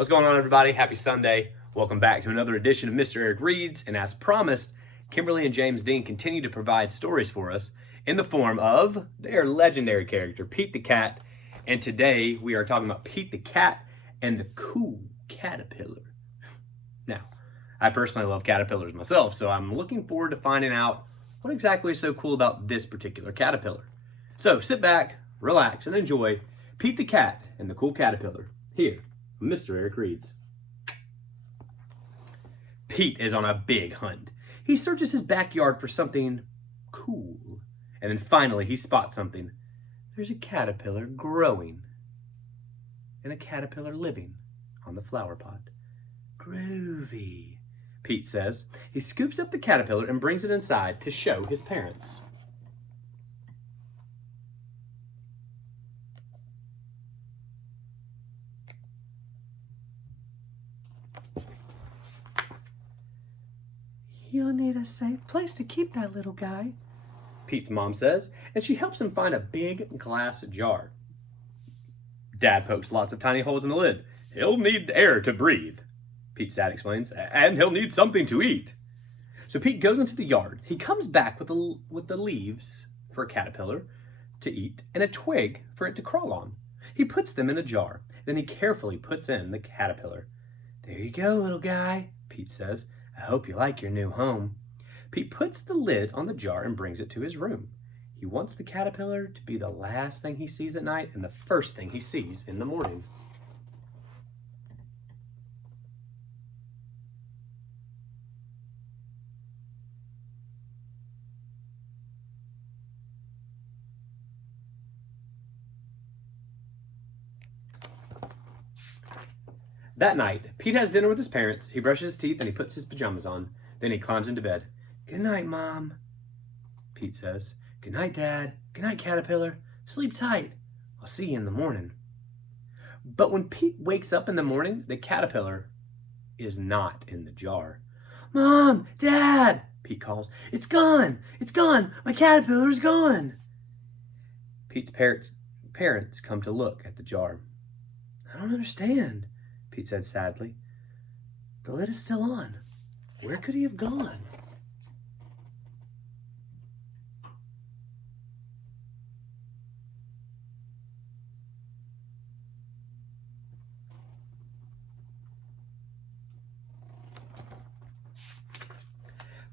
What's going on, everybody? Happy Sunday. Welcome back to another edition of Mr. Eric Reads. And as promised, Kimberly and James Dean continue to provide stories for us in the form of their legendary character, Pete the Cat. And today we are talking about Pete the Cat and the cool caterpillar. Now, I personally love caterpillars myself, so I'm looking forward to finding out what exactly is so cool about this particular caterpillar. So sit back, relax, and enjoy Pete the Cat and the Cool Caterpillar here on Mr. Eric Reads. Pete is on a big hunt. He searches his backyard for something cool, and then finally he spots something. There's a caterpillar growing and a caterpillar living on the flower pot. Groovy, Pete says. He scoops up the caterpillar and brings it inside to show his parents. You'll need a safe place to keep that little guy, Pete's mom says, and she helps him find a big glass jar. Dad pokes lots of tiny holes in the lid. He'll need air to breathe, Pete's dad explains, and he'll need something to eat. So Pete goes into the yard. He comes back with the leaves for a caterpillar to eat and a twig for it to crawl on. He puts them in a jar. Then he carefully puts in the caterpillar. There you go, little guy, Pete says. I hope you like your new home. Pete puts the lid on the jar and brings it to his room. He wants the caterpillar to be the last thing he sees at night and the first thing he sees in the morning. That night, Pete has dinner with his parents. He brushes his teeth and he puts his pajamas on. Then he climbs into bed. Good night, Mom, Pete says. Good night, Dad. Good night, Caterpillar. Sleep tight. I'll see you in the morning. But when Pete wakes up in the morning, the caterpillar is not in the jar. Mom, Dad, Pete calls. It's gone. It's gone. My caterpillar is gone. Pete's parents come to look at the jar. I don't understand, Pete said sadly. The lid is still on. Where could he have gone?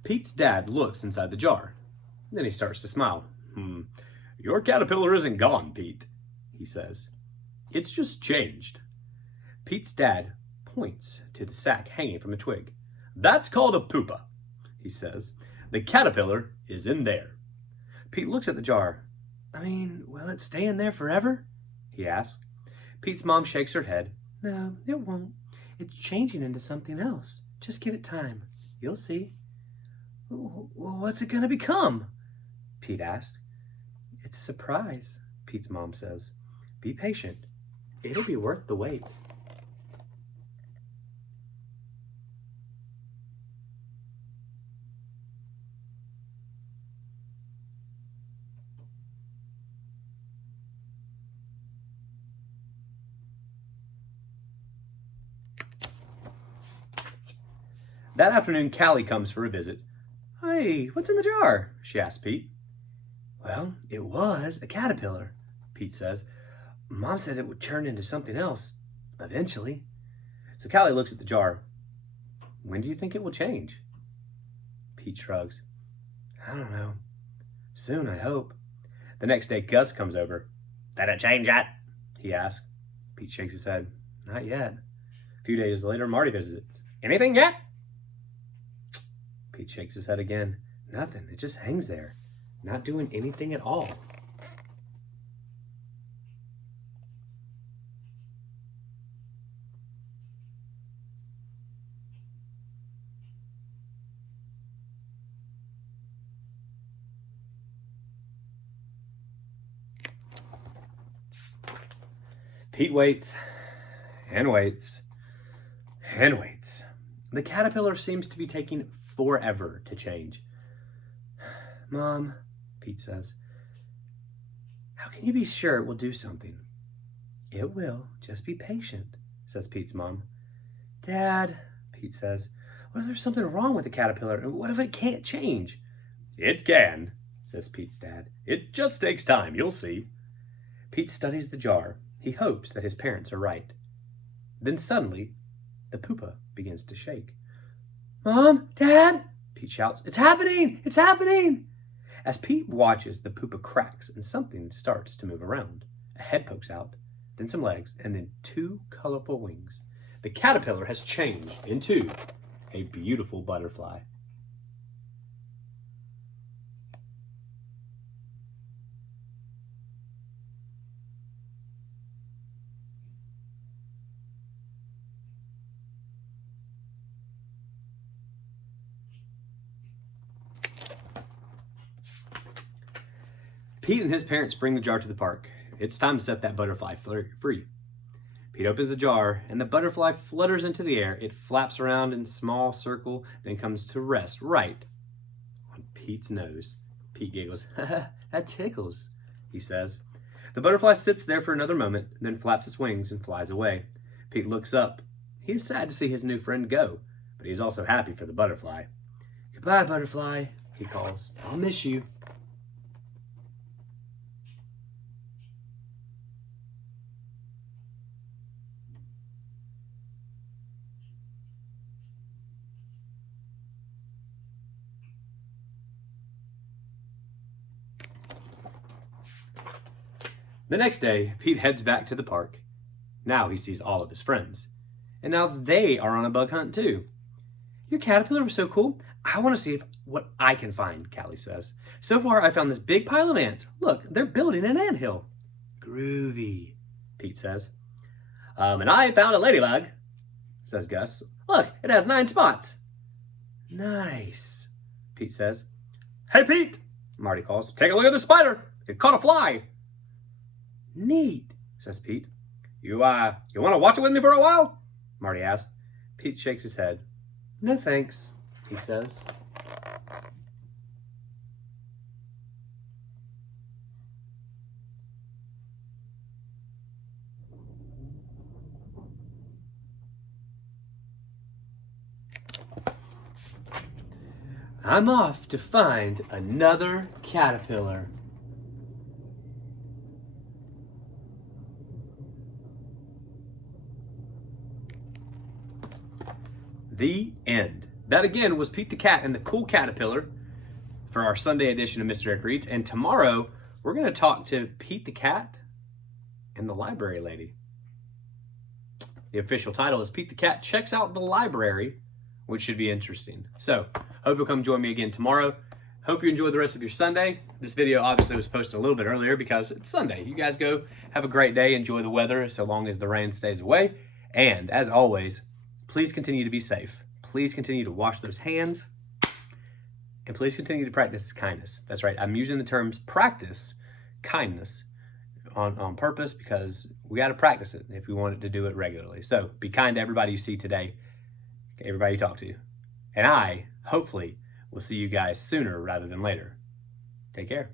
Pete's dad looks inside the jar. Then he starts to smile. Your caterpillar isn't gone, Pete, he says. It's just changed. Pete's dad points to the sack hanging from a twig. That's called a pupa, he says. The caterpillar is in there. Pete looks at the jar. I mean, will it stay in there forever? He asks. Pete's mom shakes her head. No, it won't. It's changing into something else. Just give it time. You'll see. Well, what's it going to become? Pete asks. It's a surprise, Pete's mom says. Be patient. It'll be worth the wait. That afternoon, Callie comes for a visit. Hey, what's in the jar? She asks Pete. Well, it was a caterpillar, Pete says. Mom said it would turn into something else eventually. So Callie looks at the jar. When do you think it will change? Pete shrugs. I don't know. Soon, I hope. The next day, Gus comes over. Did it change yet? He asks. Pete shakes his head. Not yet. A few days later, Marty visits. Anything yet? Pete shakes his head again. Nothing. It just hangs there, not doing anything at all. Pete waits and waits and waits. The caterpillar seems to be taking forever to change. Mom, Pete says, how can you be sure it will do something? It will. Just be patient, says Pete's mom. Dad, Pete says, what if there's something wrong with the caterpillar? What if it can't change? It can, says Pete's dad. It just takes time, you'll see. Pete studies the jar. He hopes that his parents are right. Then suddenly, the pupa begins to shake. Mom, Dad, Pete shouts, it's happening! It's happening! As Pete watches, the pupa cracks and something starts to move around. A head pokes out, then some legs, and then 2 colorful wings. The caterpillar has changed into a beautiful butterfly. Pete and his parents bring the jar to the park. It's time to set that butterfly free. Pete opens the jar, and the butterfly flutters into the air. It flaps around in a small circle, then comes to rest right on Pete's nose. Pete giggles. That tickles, he says. The butterfly sits there for another moment, then flaps its wings and flies away. Pete looks up. He is sad to see his new friend go, but he is also happy for the butterfly. Goodbye, butterfly, he calls. I'll miss you. The next day, Pete heads back to the park. Now he sees all of his friends. And now they are on a bug hunt too. Your caterpillar was so cool. I want to see what I can find, Callie says. So far, I found this big pile of ants. Look, they're building an anthill. Groovy, Pete says. And I found a ladybug, says Gus. Look, it has 9 spots. Nice, Pete says. Hey, Pete, Marty calls. Take a look at the spider. It caught a fly. Neat, says Pete. You want to watch it with me for a while? Marty asks. Pete shakes his head. No thanks, he says. I'm off to find another caterpillar. The end. That again was Pete the Cat and the Cool Caterpillar for our Sunday edition of Mr. Eric Reads. And tomorrow we're going to talk to Pete the Cat and the Library Lady. The official title is Pete the Cat Checks Out the Library, which should be interesting. So, hope you'll come join me again tomorrow. Hope you enjoy the rest of your Sunday. This video obviously was posted a little bit earlier because it's Sunday. You guys go have a great day. Enjoy the weather so long as the rain stays away. And as always, please continue to be safe. Please continue to wash those hands. And please continue to practice kindness. That's right. I'm using the terms practice kindness on purpose because we got to practice it if we want to do it regularly. So be kind to everybody you see today, everybody you talk to. And I, hopefully, will see you guys sooner rather than later. Take care.